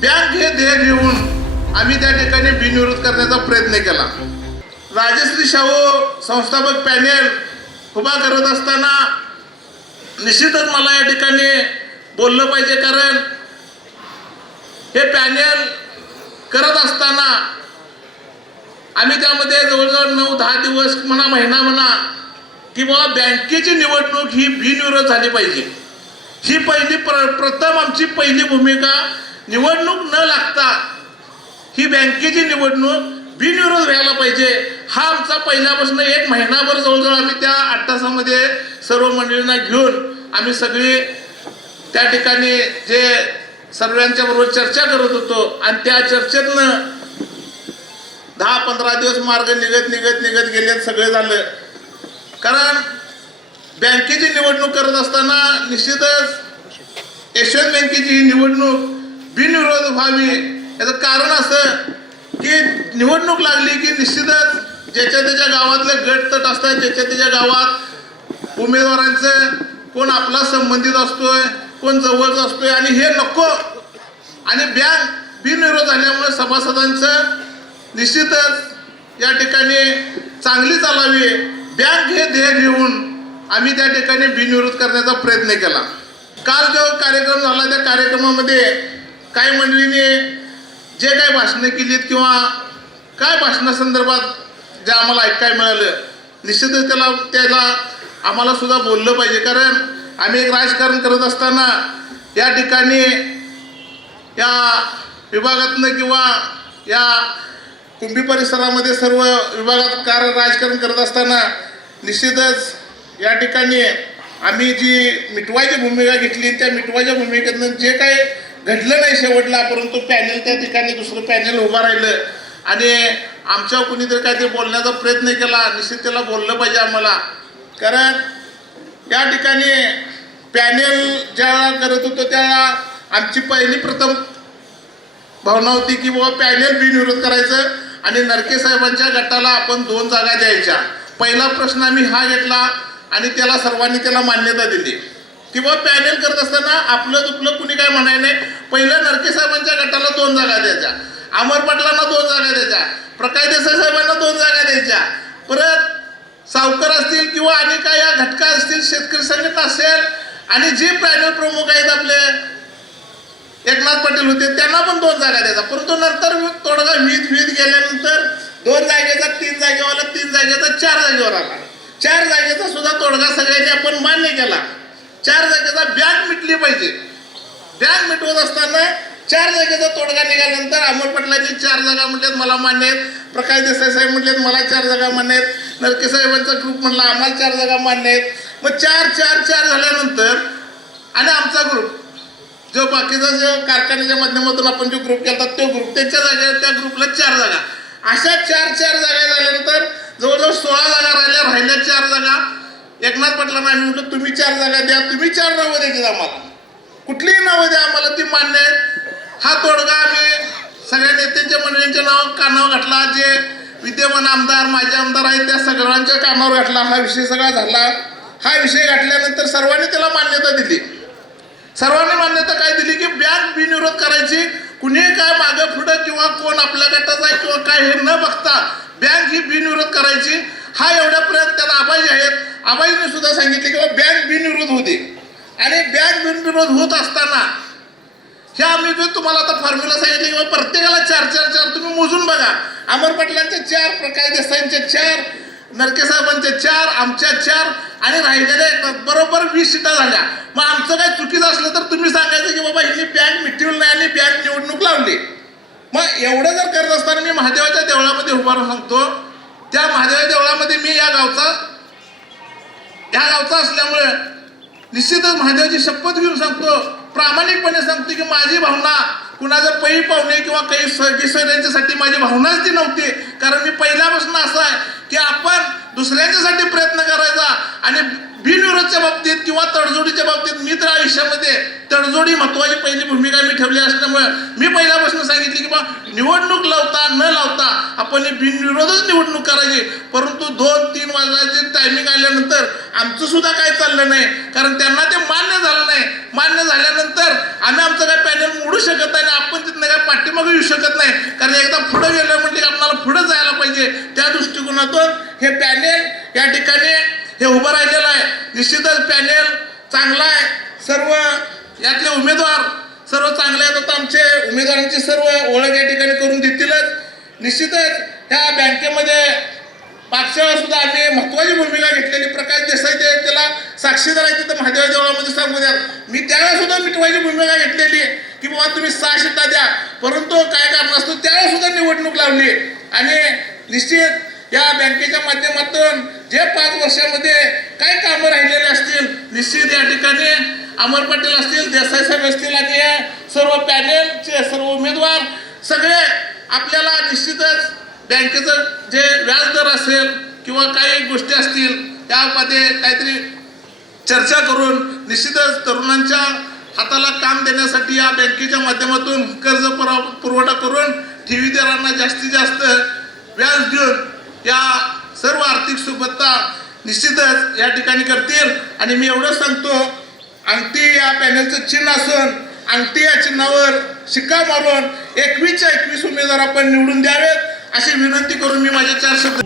Bank हे ध्येय घेऊन आम्ही त्या ठिकाणी बिनविरोध करण्याचा प्रयत्न केला. राजश्री शाहू संस्थापक पॅनेल उभा करत असताना निश्चितच मला या ठिकाणी बोललं पाहिजे कारण हे पॅनेल करत असताना आम्ही त्यामध्ये जवळजवळ नऊ दहा दिवस म्हणा महिना म्हणा की बाबा बँकेची निवडणूक ही बिनविरोध झाली पाहिजे. ही पहिली प्र प्रथम आमची पहिली भूमिका निवडणूक न लागता ही बँकेची निवडणूक बिनविरोध व्हायला पाहिजे. हा आमचा पहिल्यापासून एक महिनाभर जवळजवळ आम्ही त्या आठ सर्व मंडळींना घेऊन आम्ही सगळी त्या ठिकाणी जे सर्वांच्या बरोबर चर्चा करत होतो आणि त्या चर्चेतनं दहा पंधरा दिवस मार्ग निघत निघत निघत गेले सगळे झालं. कारण बँकेची निवडणूक करत असताना निश्चितच यशवंत बँकेची ही निवडणूक बिनविरोध व्हावी. याचं कारण असं की निवडणूक लागली की निश्चितच ज्याच्या त्याच्या गावातले गट तट असतात ज्याच्या त्याच्या गावात उमेदवारांचं कोण आपला संबंधित असतोय कोण जवळच असतोय आणि हे नको. आणि बँक बिनविरोध झाल्यामुळे सभासदांचं निश्चितच या ठिकाणी चांगली चालावी. बँक हे ध्येय घेऊन आम्ही त्या ठिकाणी बिनविरोध करण्याचा प्रयत्न केला. काल जो कार्यक्रम झाला त्या कार्यक्रमामध्ये काही मंडळीने जे काय भाषणं केलीत किंवा काय भाषणासंदर्भात जे आम्हाला ऐकाय मिळालं निश्चितच त्याला त्याला आम्हाला सुद्धा बोललं पाहिजे. कारण आम्ही एक राजकारण करत असताना या ठिकाणी या विभागातनं किंवा या कुंभी परिसरामध्ये सर्व विभागात कार राजकारण करत असताना निश्चितच या ठिकाणी आम्ही जी मिटवायची भूमिका घेतली त्या मिटवायच्या भूमिकेतनं जे काही घडलं नाही शेवटला परंतु पॅनेल त्या ठिकाणी दुसरं पॅनेल उभं राहिलं. आणि आमच्यावर कुणीतरी काहीतरी बोलण्याचा प्रयत्न केला निश्चित त्याला बोललं पाहिजे आम्हाला. कारण या ठिकाणी पॅनेल ज्यावेळा करत होतो त्यावेळा आमची पहिली प्रथम भावना होती की बाबा पॅनेल बिनविरोध करायचं आणि नरके साहेबांच्या गटाला आपण दोन जागा द्यायच्या. पहिला प्रश्न आम्ही हा घेतला आणि त्याला सर्वांनी त्याला मान्यता दिली. किंवा पॅनल करत असताना आपलं दुपलं कुणी काय म्हणाय नाही. पहिलं नरके साहेबांच्या गटाला दोन जागा द्यायच्या. अमर पाटलांना दोन जागा द्यायच्या. प्रकाश देसाई साहेबांना दोन जागा द्यायच्या. परत सावकर असतील किंवा आणि काय या घटका असतील शेतकरी संघटना असेल आणि जे पॅनल प्रमुख आहेत आपले एकनाथ पाटील होते त्यांना पण दोन जागा द्यायचा परंतु नंतर तोडगा वीज वीज गेल्यानंतर दोन जागेचा तीन जागेवाला तीन जागेचा चार जागेवर आला. चार जागेचा सुद्धा तोडगा सगळ्यांनी आपण मान्य केला. चार जागेचा बॅग मिटली पाहिजे. बँक मिटवत असताना चार जागेचा तोडगा निघाल्यानंतर अमोल पाटलांनी चार जागा म्हटल्यात मला मान्य आहेत. प्रकाश देसाई साहेब म्हटलेत मला चार जागा मान्य आहेत. नरके साहेबांचा ग्रुप म्हटला आम्हाला चार जागा मान्य आहेत. मग चार चार चार झाल्यानंतर आणि आमचा ग्रुप जो बाकीचा जो कारखान्याच्या माध्यमातून आपण जो ग्रुप केला तो ग्रुप त्यांच्या जागेवर त्या ग्रुपला चार जागा. अशा चार चार जागा झाल्यानंतर जवळजवळ सोळा जागा राहिल्या राहिल्या चार जागा. एकनाथ पाटलांना आम्ही म्हटलं तुम्ही चार जागा द्या तुम्ही चार नावं द्यायची आम्हाला. कुठलीही नावं द्या आम्हाला ती मान्य आहेत. हा तोडगा आम्ही सगळ्या नेत्यांच्या मंडळींच्या नाव कानावर घातला. जे विद्यमान आमदार माजी आमदार आहेत त्या सगळ्यांच्या कानावर घातला. हा विषय सगळा झाला. हा विषय घातल्यानंतर सर्वांनी त्याला मान्यता दिली. सर्वांनी मान्यता काय दिली? की बँक बिनविरोध करायची. कुणी काय मागं पुढं किंवा कोण आपल्या गटाचा आहे किंवा काय हे न बघता बँक ही बिनविरोध करायची. हा एवढ्यापर्यंत त्याला आभाजी आहेत. आबाईने सुद्धा सांगितले की बँक बिनविरोध होते आणि बँक बिनविरोध होत असताना हे आम्ही जे तुम्हाला आता फॉर्म्युला सांगितले की प्रत्येकाला चार चार चार तुम्ही मोजून बघा. अमर पाटलांचे चार प्रकाश देसाईंचे चार नरके साहेबांचे चार आमच्या चार आणि राहिलेल्या बरोबर वीस सीटा झाल्या. मग आमचं काय चुकीचं असलं तर तुम्ही सांगायचं की बाबा हिने बँक मिटवली नाही आणि बँक निवडणूक लावली. मग एवढं जर करत असताना मी महादेवाच्या देवळामध्ये उभारून सांगतो. त्या महादेवाच्या देवळामध्ये मी या गावचा या गावचा असल्यामुळे निश्चितच महादेवाची शपथ घेऊन सांगतो प्रामाणिकपणे सांगतो की माझी भावना कुणाचं पै पाहुणे किंवा काही सहकीसऱ्यांच्यासाठी माझी भावनाच ती नव्हती. कारण मी पहिल्यापासून असं आहे की आपण दुसऱ्यांच्यासाठी प्रयत्न करायचा आणि बिनविरोधच्या बाबतीत किंवा तडजोडीच्या बाबतीत मी तर आयुष्यामध्ये तडजोडी महत्वाची पहिली भूमिका मी ठेवली असल्यामुळे मी पहिल्यापासून सांगितले की बा निवडणूक लावता न लावता आपण ही बिनविरोधच निवडणूक करायची. परंतु दोन तीन वाजल्याचे टायमिंग आल्यानंतर आमचं सुद्धा काय चाललं नाही. कारण त्यांना ते मान्य झालं नाही. मान्य झाल्यानंतर आम्ही आमचं काय पॅनल मोडू शकत नाही आणि आपण तिथनं काय पाठीमागे येऊ शकत नाही. कारण एकदा पुढे गेलं म्हणजे आपल्याला पुढे जायला पाहिजे. त्या दृष्टिकोनातून हे पॅनेल या ठिकाणी हे उभं राहिलेलं आहे. निश्चितच पॅनेल चांगला आहे. सर्व यातले उमेदवार सर्व चांगले आहेत. आता आमचे उमेदवारांची सर्व ओळख या ठिकाणी करून देतीलच. निश्चितच ह्या बँकेमध्ये मागच्या सुद्धा आम्ही महत्वाची भूमिका घेतलेली. प्रकाश देसाई ते त्याला साक्षीदार आहे तिथं महादेवा देवळामध्ये सांगू द्या. मी त्यावेळेस सुद्धा मिटवायची भूमिका घेतलेली की बाबा तुम्ही सहा शिटा द्या. परंतु काय कारण असतो त्यावेळेस सुद्धा निवडणूक लावली. आणि निश्चित या बँकेच्या माध्यमातून जे पाच वर्षामध्ये काय कामं राहिलेले असतील निश्चित या ठिकाणी अमर पटेल असतील देसाई साहेब असतील आणि या सर्व पॅनेलचे सर्व उमेदवार सगळे आपल्याला निश्चितच बँकेचं जे व्याजदर असेल किंवा काही गोष्टी असतील त्यामध्ये काहीतरी चर्चा करून निश्चितच तरुणांच्या हाताला काम देण्यासाठी या बँकेच्या माध्यमातून कर्ज पुरा- पुरवठा करून ठेवीदारांना जास्तीत जास्त व्याज देऊन या सर्व आर्थिक सुबत्ता निश्चितच या ठिकाणी करतील. आणि मी एवढंच सांगतो अंगठी या पॅनलचं चिन्ह असून अंगठी या चिन्हावर शिक्का मारून एकवीसच्या एकवीस उमेदवार आपण निवडून द्यावेत अशी विनंती करून मी माझे चार शब्द